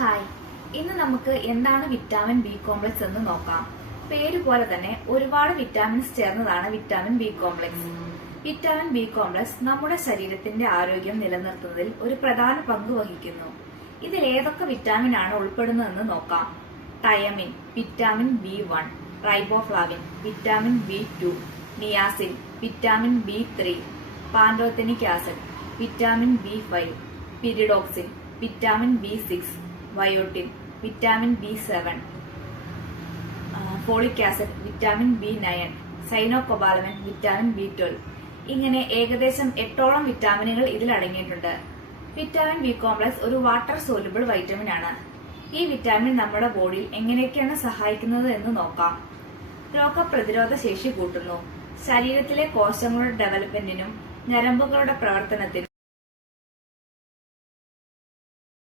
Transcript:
Hi, ഇന്ന് നമുക്ക് എന്താണ് വിറ്റാമിൻ ബി കോംപ്ലക്സ് എന്ന് നോക്കാം. പേര് പോലെ തന്നെ ഒരുപാട് വിറ്റാമിൻസ് ചേർന്നതാണ് vitamin B complex. Vitamin B complex നമ്മുടെ ശരീരത്തിന്റെ ആരോഗ്യം നിലനിർത്തുന്നതിൽ ഒരു പ്രധാന പങ്ക് വഹിക്കുന്നു. ഇതിൽ ഏതൊക്കെ വിറ്റാമിൻ ആണ് ഉൾപ്പെടുന്നതെന്ന് നോക്കാം. Thiamine, vitamin B1, riboflavin, vitamin B2, niacin, vitamin B3, pantothenic acid, vitamin B5, pyridoxine, vitamin B6, biotin, vitamin B7, folic acid, vitamin B9, cyanocobalamin, vitamin B12. ഇങ്ങനെ ഏകദേശം 8ഓളം വിറ്റാമിനുകൾ ഇതിൽ അടങ്ങിയിട്ടുണ്ട്. വിറ്റാമിൻ ബി കോംപ്ലക്സ് ഒരു വാട്ടർ സോലുബിൾ വൈറ്റമിൻ ആണ്. ഈ vitamin നമ്മുടെ ബോഡിയിൽ എങ്ങനെയൊക്കെയാണ് സഹായിക്കുന്നത് എന്ന് നോക്കാം. രോഗപ്രതിരോധ ശേഷി കൂട്ടുന്നു. ശരീരത്തിലെ കോശങ്ങളുടെ ഡെവലപ്മെന്റിനും ഞരമ്പുകളുടെ പ്രവർത്തനത്തിനും